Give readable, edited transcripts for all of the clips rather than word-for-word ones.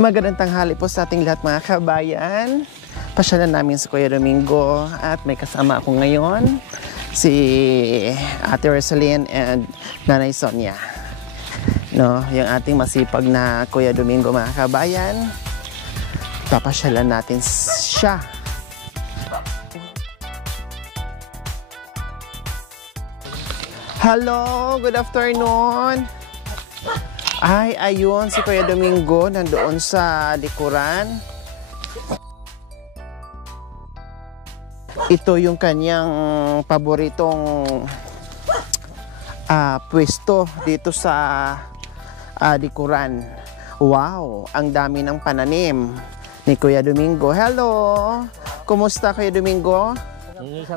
Magandang tanghali po sa ating lahat mga kabayan. Pasyalan namin si Kuya Domingo at may kasama ako ngayon, si Ate Rosalyn and Nanay Sonia. No, yung ating masipag na Kuya Domingo mga kabayan. Papasyalan natin siya. Hello, good afternoon. Ay, ayun, si Kuya Domingo nandoon sa likuran. Ito yung kanyang paboritong pwesto dito sa likuran. Wow, ang dami ng pananim ni Kuya Domingo. Hello! Kumusta Kuya Domingo?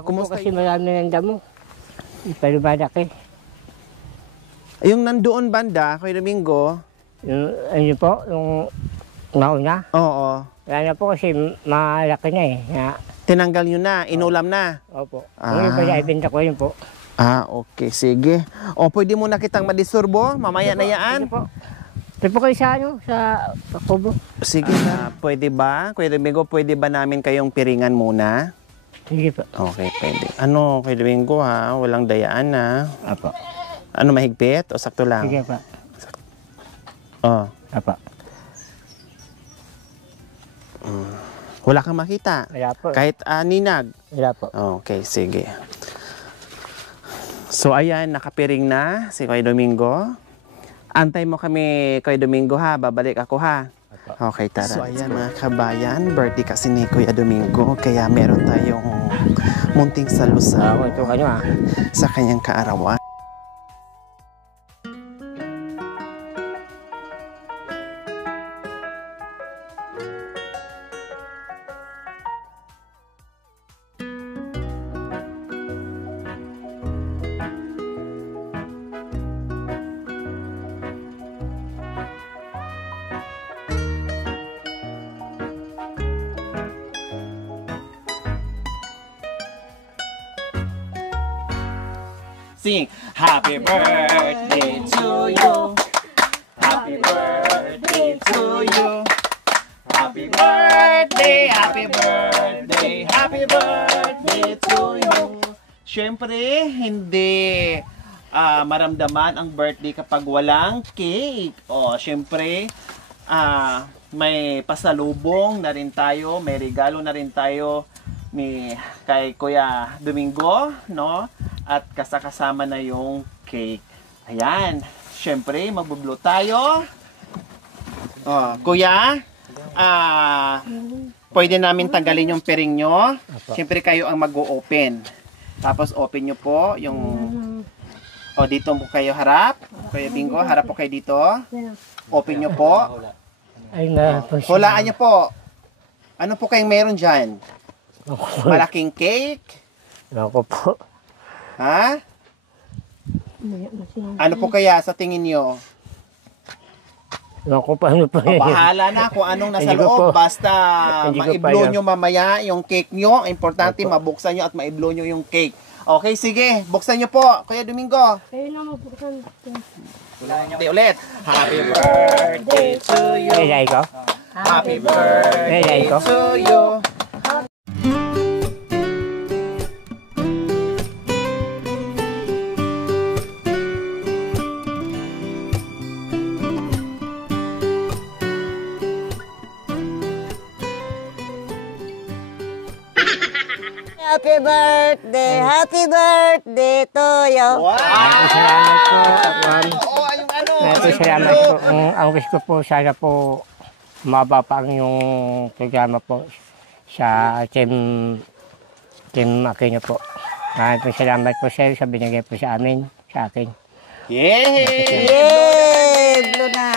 Kumusta kasi marami ng damo. Ipalubadak eh. Yung nandoon banda, Kuya Domingo? Yung, ano po, yung nauna. Oo. Wala na po kasi malaki na eh. Tinanggal nyo na, inulam na? Opo. Yung iba na ibenta ko yun po. Okay, sige. O, pwede mo na kitang madisturbo? Mamaya na yan? Sige po. Pwede po kayo sa ano, sa kubo. Sige na. Pwede ba? Kuya Domingo, pwede ba namin kayong piringan muna? Sige po. Okay, pwede. Ano, Kuya Domingo ha? Walang dayaan na. Apo. Ano, mahigpit o sakto lang? Sige po. Oh. Apo. Wala kang makita? Wala po. Kahit ninag? Wala po. Okay, sige. So, ayan, nakapiring na si Kuya Domingo. Antay mo kami, Kuya Domingo ha. Babalik ako ha. Okay, tara. So, ayan mga kabayan. Birthday kasi ni Kuya Domingo. Kaya meron tayong munting salusan Ito kanyo sa kanyang kaarawan. Sing, happy birthday to you. Happy birthday to you. Happy birthday, happy birthday, happy birthday to you. Siyempre, hindi maramdaman ang birthday kapag walang cake. O, siyempre, may pasalubong na rin tayo, may regalo na rin tayo kay Kuya Domingo, no? At kasama na yung cake. Ayan. Siyempre, magbublo tayo. Kuya, pwede namin tanggalin yung piring nyo. Siyempre, kayo ang mag-o-open. Tapos, open nyo po yung... dito po kayo harap. Kuya Bingo, harap po kayo dito. Open nyo po. Hulaan nyo po. Ano po kayong meron dyan? Malaking cake? Ako po. Ha? Ano po kaya sa tingin nyo? Ako pa, ano pa Bahala na kung anong nasa loob. Basta ma-i-blow nyo mamaya yung cake nyo. Importante mabuksan nyo at ma-i-blow nyo yung cake. Okay, sige. Buksan nyo po, Kuya Domingo. Kayo na mabuksan. Ulit. Happy birthday to you. Happy birthday to you. Happy birthday to you. Wow! Salamat po. Salamat po. Ang wish ko po, sana po mababa yung programa po sa team Aquino po. Maraming salamat po sir sa binigay po sa amin, sa akin. Yay! Luna!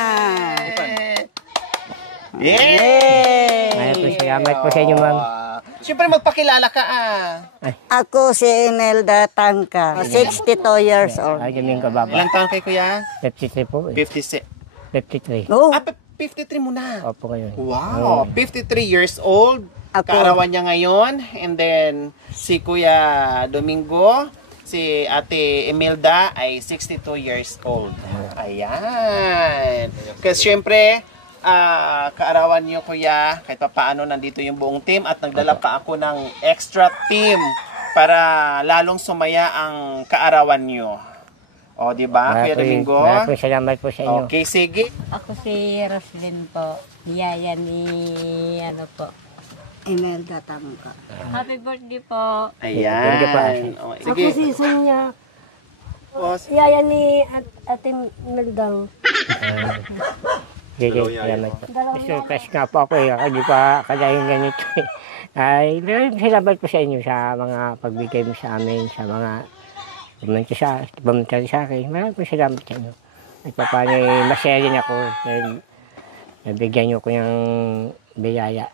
Yay! Maraming salamat po sa inyo, ma'am. Siyempre magpakilala ka Ako si Imelda Tangka, 62 years old. Ay, Domingo baba. Ilang taon kay Kuya? 53 po. 53. Oh, 53 mo na. Opo kayo. Wow, 53 years old. Kaarawan niya ngayon. And then, si Kuya Domingo, si Ate Imelda ay 62 years old. Ayan. Kasi syempre, kaarawan niyo, kuya. Kahit pa paano, nandito yung buong team at nagdala pa ako ng extra team para lalong sumaya ang kaarawan niyo. O, di ba, Kuya Domingo? Maraming salamat po sa inyo. Okay, sige. Ako si Roslyn po. Yaya ni po. Imelda Tangka. Happy birthday po. Ayan. O, Ako sige. si Sonia. Boss. Yaya ni Ate Meldang. Sige, salamat po. Surprise nga po ako eh. Hindi pa kadahin ganito eh. Ay, salamat po sa inyo sa mga pagbigay mo sa amin, sa mga pumunta sa akin. Maraming salamat sa inyo. At paano masaya din ako dahil nabigyan niyo ko ng biyaya.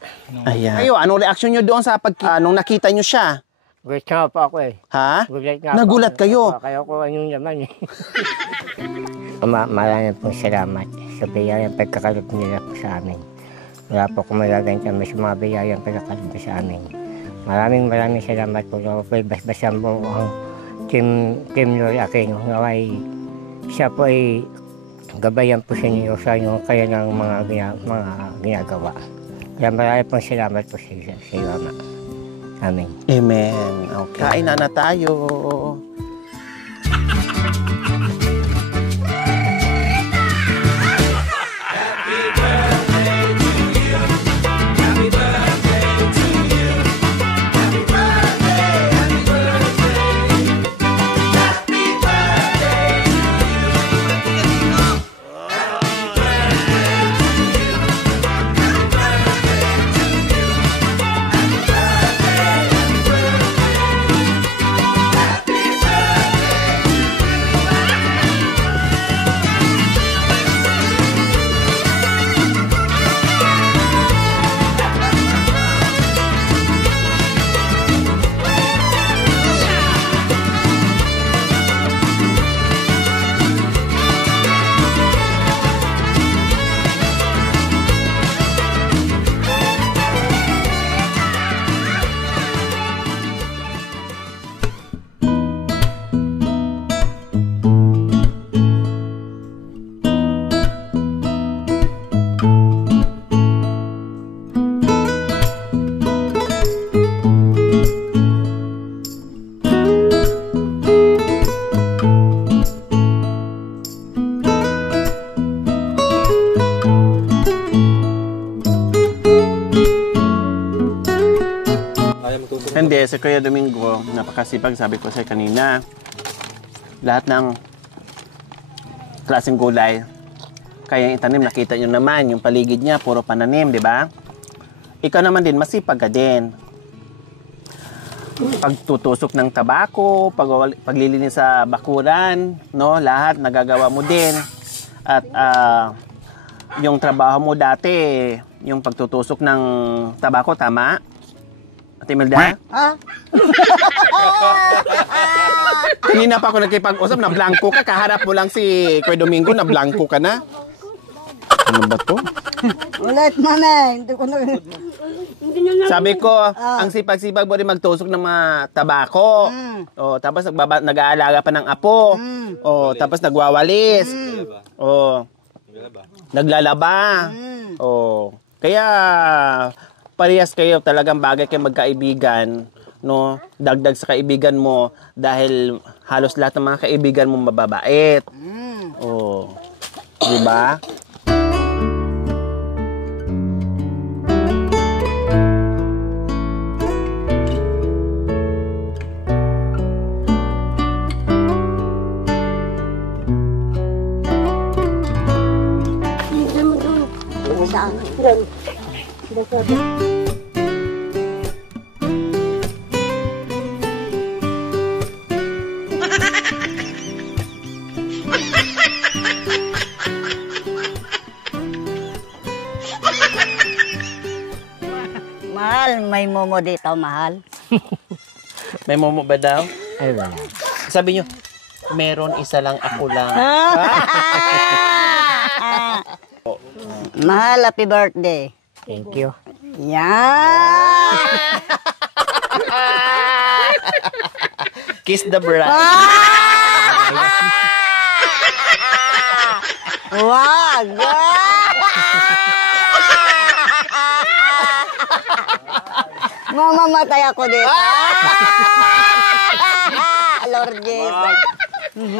Ayan. Ayo, anong reaksyon nyo doon sa nung nakita nyo siya? Gulat nga po ako eh. Ha? Gulat nga Nagulat po. kayo? Kaya ko anong naman eh. Maraming pong salamat sa biyayang pagkakalot nila po sa amin. Wala po kung magaganda sa mga biyayang pagkakalot sa amin. Maraming salamat po. Ako po basbasan po ang Team Lord Aquino. Naway siya po ay gabayan po sa inyo sa inyo kaya ng mga ginagawa. Kaya maraming pong salamat po sa iyo, Ama. Amen. Amen. Okay. Kain na tayo. Hindi, si Kuya Domingo, napakasipag, sabi ko sa'yo kanina. Lahat ng klaseng gulay, kaya itanim, nakita nyo naman, yung paligid niya, puro pananim, di ba? Ikaw naman din, masipag ka din. Pagtutusok ng tabako, paglilinis sa bakuran, no, lahat nagagawa mo din. At yung trabaho mo dati, yung pagtutusok ng tabako, tama? Ate Melda? Ha? Kanina pa ako nagkipag-usap, na blanco ka, kaharap mo lang si Kuya Domingo, na blanco ka na. Ano ba to? Ulit mama. Hindi ko na... Sabi ko, ang sipag-sipag mo rin magtusok ng mga tabako. O, tapos nag-aalaga pa ng apo. O, tapos nagwawalis. O, naglalaba. O, kaya parehas kayo, talagang bagay kayo magkaibigan, no? Dagdag sa kaibigan mo dahil halos lahat ng mga kaibigan mo mababait. Oh. 'Di ba? Mahal, may momo dito, mahal. May momo ba daw? Ay, wala. Sabi nyo, meron, isa lang, ako lang. Mahal, happy birthday. Thank you. Yan! Kiss the bride. Wag! Mamamatay ako dito. Lord Jesus.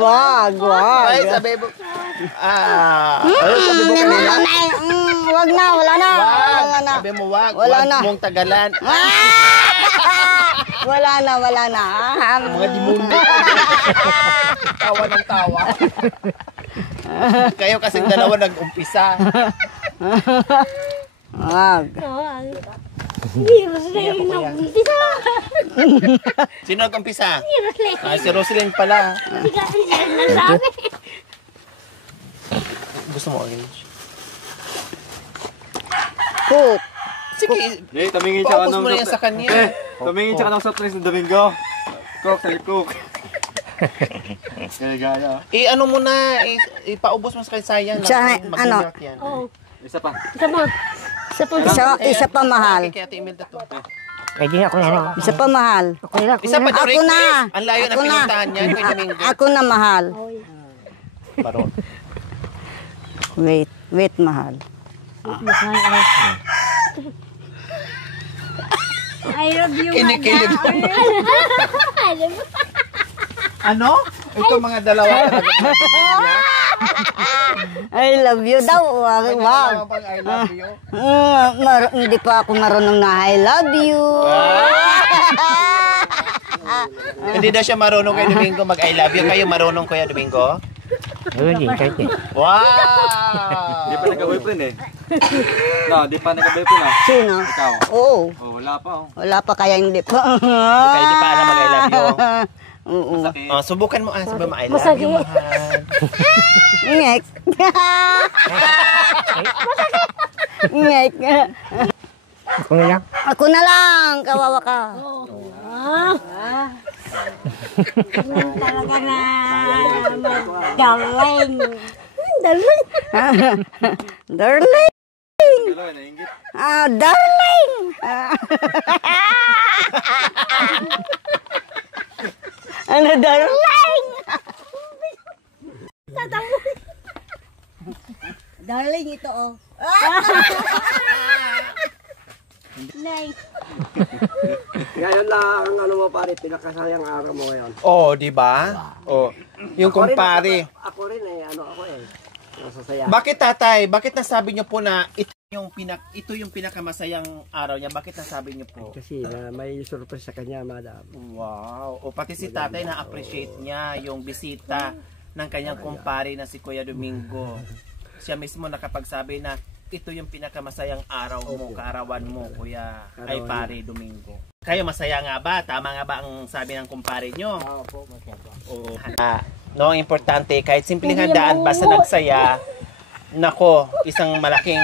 Wag. Ay, sabi mo. Ano sabi mo kanina? Wag na, wala na. Wag. Sabi mo wag. Wala Wag na. mong tagalan. Wala na. Mga demonyo. Tawa ng tawa. Kayo kasing dalawa nag-umpisa. Wag. Hindi, Roslyn nag-umpisa. Sino nag-umpisa? Hindi, Roslyn. Si Roslyn pala. Hindi ka nasabi. Gusto mo orange? Cook. Sige, Tumingin siya focus mo na yan sa kanya. Tumingin siya ka ng surprise ng Domingo. Cook, Kaya gaya. Ano mo na, ipaubos mo sa kanya, sayang. Tsaka, Mag-milk yan. Oo. Isa pa. Isa pa. Isa pa mahal. Kaya Ate Imelda to. Pwede na ako na. Isa pa mahal. Isa pa to, Ako request. na. Ang layo ng Ako na. pinuntahan niya, kay Domingo. Ako na mahal. Baron. Wait mahal. I love you, Kinikilid. I love you. Ano? Ito mga dalawa. I love you daw. Wag. I love you. Hindi pa ako marunong na I love you. Hindi na siya marunong kay Domingo mag-I love you. Kayo marunong Kuya Domingo? Hindi, kahit eh. Wow! Di pa nagka-boyfriend eh. No, di pa nagka-boyfriend ah. Sino? Ikaw. Oo. Oh, wala pa oh. Wala pa kaya hindi pa. Kaya hindi pa alam mag-I love you. Oo. Sakit. Subukan mo. Sabi mo, I love Masakit. you, mahal. Ngek. Ngek. Ako na lang. Ako na lang. Kawawa ka. Talaga na magaling. Darling. Darling. Hello, nainggit. Darling. Ano, darling? Darling ito, oh. Nice. Ngayon lang ang ano mo pare, pinakasayang araw mo ngayon. Oh, di ba? Oh, yung kumpare. Ako rin eh, ako eh. Nasasaya. Bakit tatay? Bakit nasabi niyo po na ito yung pinakamasayang araw niya? Bakit nasabi niyo po? Kasi may surprise sa kanya, madam. Wow. O pati si tatay na-appreciate niya yung bisita ng kanyang kumpare na si Kuya Domingo. Siya mismo nakapagsabi na ito yung pinakamasayang araw mo, kaarawan mo, Kuya ay pare Domingo. Kayo masaya nga ba? Tama nga ba ang sabi ng kumpare nyo? Opo, masaya po. Oo. No, ang importante, kahit simpleng handaan, basta nagsaya, nako, isang malaking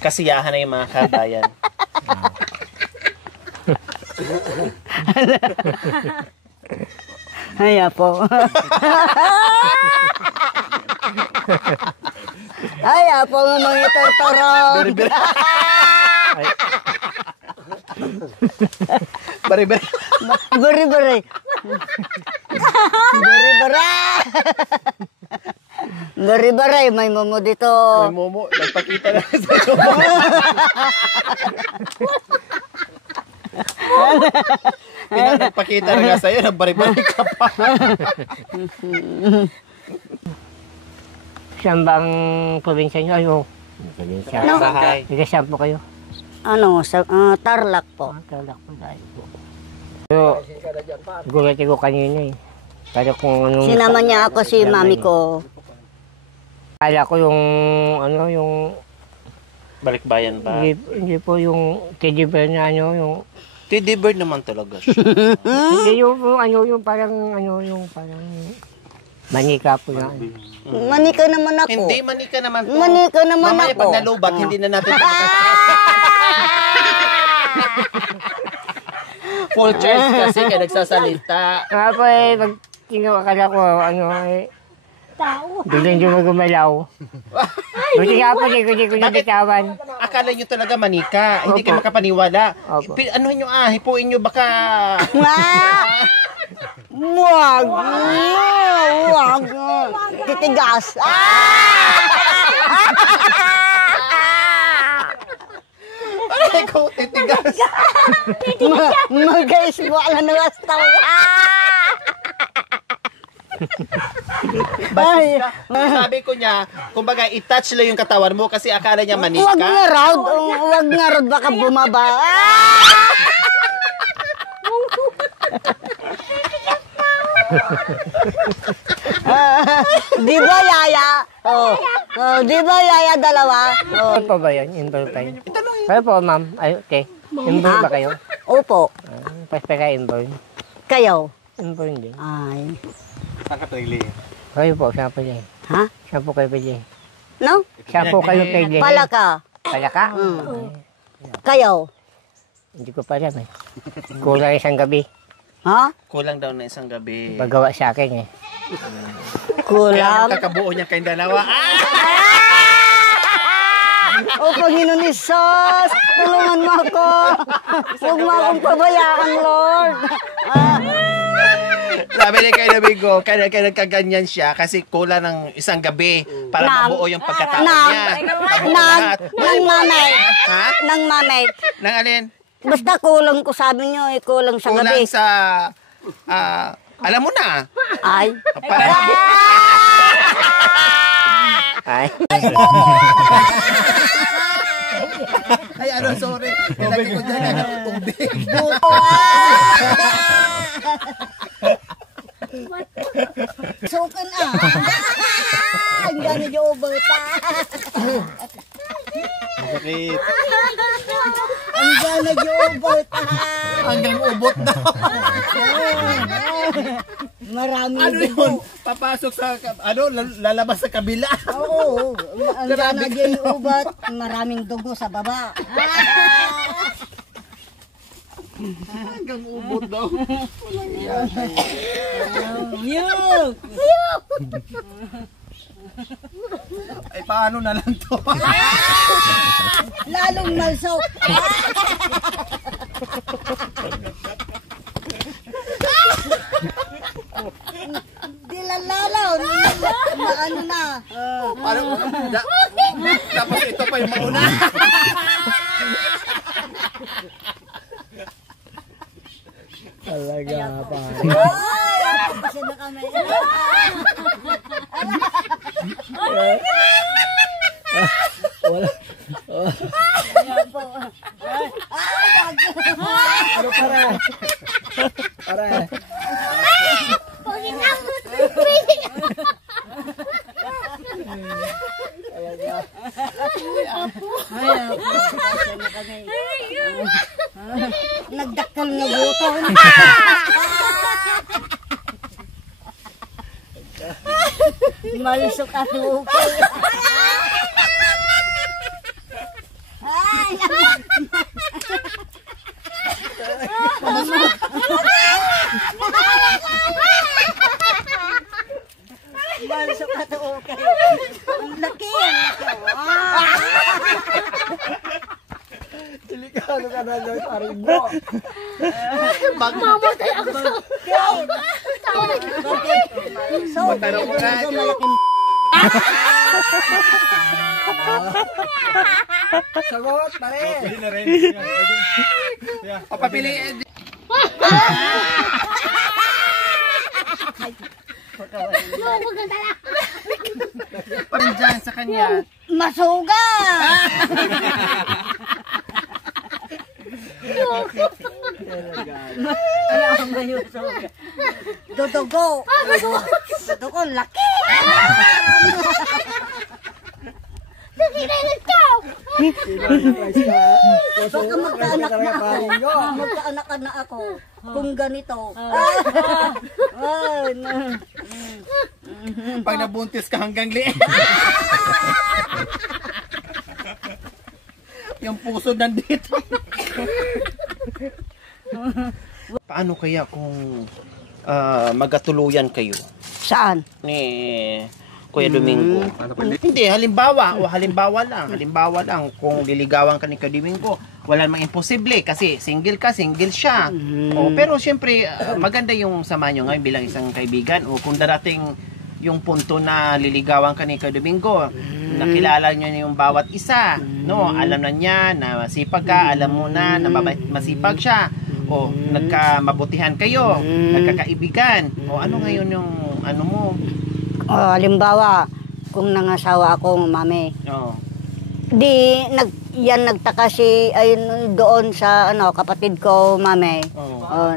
kasiyahan na yung mga kabayan. Haya po. Haya po mga tortorong. Bari-bari. Bari-bari. Bari-bari. Bari-bari. May momo dito. May momo, nagpakita na sa'yo. Nagpakita na nga sa'yo, nagbari-bari ka pa. Saan ba ang probinsya nyo? Ano? Probinsya. No. Bahay. Saan po kayo? Ano, Tarlac po. Tarlac po tayo po. Pero, gulat ko kanina eh. Pero kung anong... Sinama niya ako si mami ko. Kala ko yung, ano, yung... Balikbayan ba? Hindi po yung teddy bear na ano, yung... Teddy bear naman talaga siya. Hindi yung, ano, yung parang, ano, yung parang... Manika po na. Manika naman ako. Hindi, manika naman to. Manika naman Mamaya ako. pag nalubat, hindi na natin ito full charge kasi kaya nagsasalita. Nga po eh, pag tinawakala ko, ano eh, Tao. biglang di mo gumalaw. Buti nga po, hindi ko nabitawan. Akala nyo talaga manika. Hindi kayo makapaniwala. Opo. Ano nyo hipuin nyo baka... Wag! Wag! Titigas! Aray ko, titigas. Guys, wala na basta. Bastos ka. Sabi ko niya, kumbaga i-touch lang yung katawan mo kasi akala niya manika. Huwag nga raw, baka bumaba. Di ba yaya? Di ba yaya dalawa? Ano po ba yun? Indoor pa yun? Kayo po, ma'am. Ay, okay. Indoor ba kayo? Opo. Pwede ka indoor. Kayo? Indoor din. Ay. Saan ka trailing? Kayo po, siya po dyan. Ha? Siya po kayo pa dyan. No? Siya po kayo pa dyan. Palaka. Palaka? Kayo? Hindi ko pa alam eh. Kulang isang gabi. Ha? Kulang daw na isang gabi. Pagawa sa akin eh. Kaya Kulang. magkakabuo niya kayong dalawa. O Panginoon Isos, tulungan mo ako. Huwag mo akong pabayaan, Lord. Sabi ni kay Domingo, kaya nagkaganyan siya kasi kulang ng isang gabi para mabuo yung pagkatao niya. Mabuo lahat. Nang mamay. Ha? Nang mamay. Nang alin? Basta kulang ko, sabi niyo, kulang sa Kulang gabi. sa... alam mo na. Ay. Para Ay. Ay, ano, sorry. Nilagay ko dyan na tubig. Sukan ah. Ang gano'n yung ubota. Sakit. Ang gano'n yung ubota. Hanggang ubot na. Marami Ano yun? Papasok sa... lalabas sa kabila. Oo. Ang gano'n yung ubot. Maraming dugo sa baba. Hanggang ubot daw. Yuk! Ay, paano na lang to? Lalong malsok. Dilalalaw. Ano na. Paano? Tapos ito pa yung mauna. Talaga pa. Kasi na kami. Wala. Ano para? Para. Nagdaktal na buton. Malisok at ukay. Ay! Malisok at ukay. Ang laki, ang laki. Delikado ka na doon, parin mo. Mamatay ako sa... So, Magtanong ko na. malaking Sagot, pare. Pwede na rin. Papapiliin. Parang dyan sa kanya. masuga! Ayaw mo yung suga. Dudugo. Dudugo, laki. Nakikinig ka! Baka magkaanak na ako. Magkaanak na ako. Kung ganito. Ay, na. Pag nabuntis ka hanggang liit. Yung puso nandito. Paano kaya kung magatuluyan kayo Saan? ni Kuya Domingo? Hindi, halimbawa lang kung liligawan ka ni Kuya Domingo, wala namang imposible kasi single ka, single siya. O, pero siyempre maganda yung sama nyo ngayon bilang isang kaibigan o kung darating yung punto na liligawan ka ni Kuya Domingo nakilala nyo na yung bawat isa, no? Alam na niya na masipag ka, alam mo na masipag siya, o nagkamabutihan kayo, nagkakaibigan, o ano ngayon yung ano mo? Halimbawa, kung nangasawa ako, mami, Oh. yan nagtaka ayun doon sa kapatid ko, mami.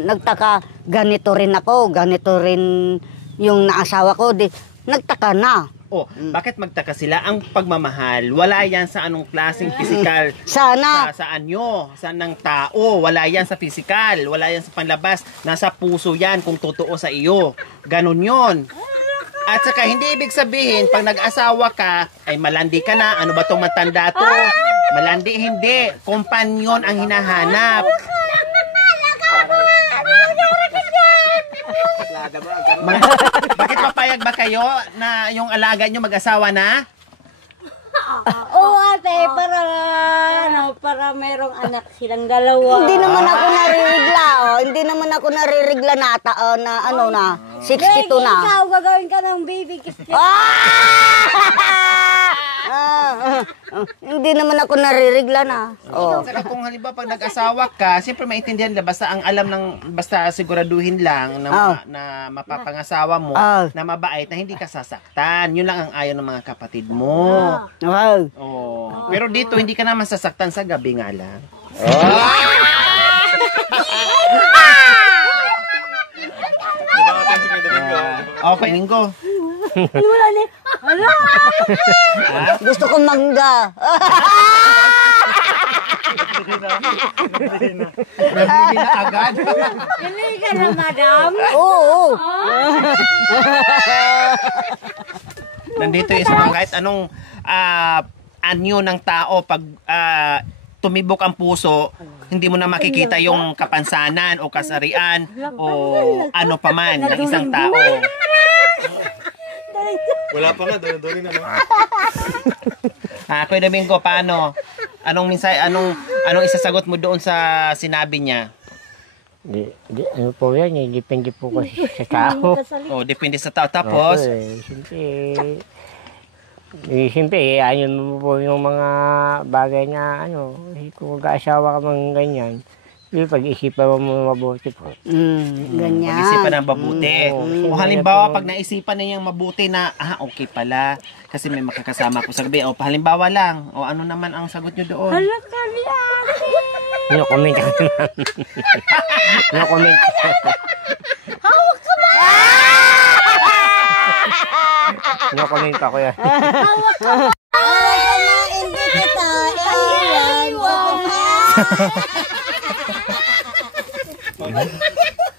Nagtaka, ganito rin ako, ganito rin yung naasawa ko, nagtaka na. Oh, bakit magtaka sila? Ang pagmamahal, wala yan sa anong klaseng physical. Sana. Sa anyo, sa ng tao. Wala yan sa physical, wala yan sa panlabas. Nasa puso yan kung totoo sa iyo. Ganon yon. At saka hindi ibig sabihin, pag nag-asawa ka, ay malandi ka na. Ano ba tong matanda to? Malandi, hindi. Kompanyon ang hinahanap. Bakit papayag ba kayo na yung alaga nyo mag-asawa na? Oo, ate, para merong anak silang dalawa. Hindi naman ako naririgla, Hindi naman ako naririgla na 62 na. Ikaw, gagawin ka ng baby kiss. Hindi naman ako naririgla na. Saka kung halimbawa pag nag-asawa ka, siyempre maintindihan nila basta ang alam ng basta siguraduhin lang na mapapangasawa mo na mabait na hindi ka sasaktan. Yun lang ang ayaw ng mga kapatid mo. Oh. Pero dito hindi ka naman sasaktan sa gabi nga lang. Okay, Domingo. Wala na. Hala! Gusto ko mangga. Nabili na agad. Hindi ka na, madam. Oo. Nandito yung isang kahit anong anyo ng tao pag tumibok ang puso, hindi mo na makikita yung kapansanan o kasarian o ano pa man ng isang tao. Wala pa nga, duli na. Kuya Domingo, paano? Anong isasagot mo doon sa sinabi niya? Ano po yan, depende po kasi sa tao. Oh, depende sa tao. Tapos? Siyempre, ayun mo po yung mga bagay na kung mag-asawa ka mang ganyan, pag-isipan mo mabuti po. Ganyan. Pag-isipan ng mabuti. O halimbawa, pag naisipan na niyang mabuti na, okay pala, kasi may makakasama ko sa gabi. O halimbawa lang, o ano naman ang sagot niyo doon? Hala ka ni ate. No comment. No comment. Hawak ka ba? No comment ako yan. Hawak ka ba? Hindi kita.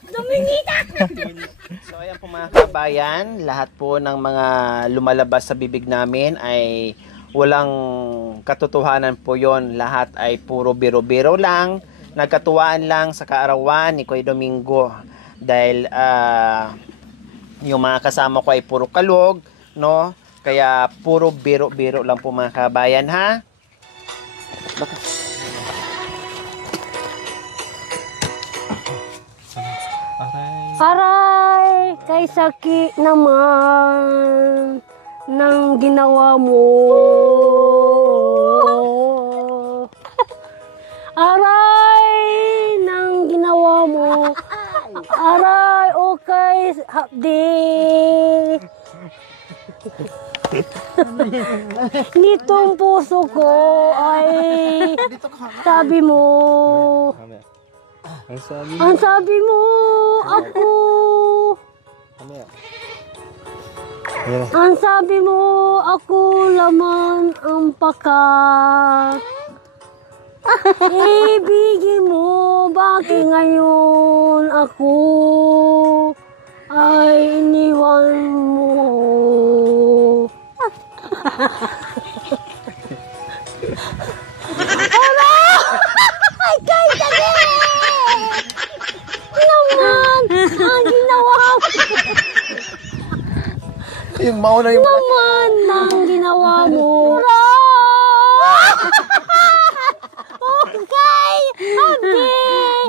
Dominita! So ayan po mga kabayan, lahat po ng mga lumalabas sa bibig namin ay walang katotohanan po yon. Lahat ay puro biro-biro lang, nagkatuwaan lang sa kaarawan ni Kuya Domingo. Dahil yung mga kasama ko ay puro kalog, no? Kaya puro biro-biro lang po mga kabayan, ha? Aray, kay sakit naman ng ginawa mo. Aray, ng ginawa mo. Aray, okay, hapdi. Nitong puso ko ay sabi mo. Ang sabi mo, ako. Ang sabi mo, ako laman ang pakat. Ibigin mo, bakit ngayon ako ay iniwan mo? Ay, kahit sabi! Naman, ang ginawa mo. Yung mauna yung Naman, ang ginawa mo. Okay, okay.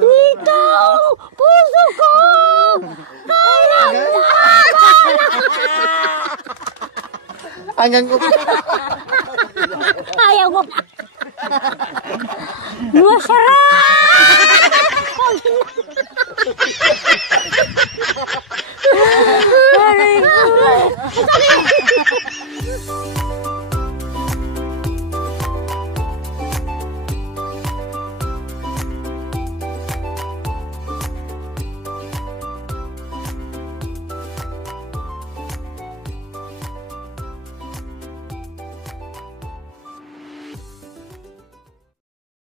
Ikaw, puso ko. Ay, Hanggang Ayaw ko. Masarap!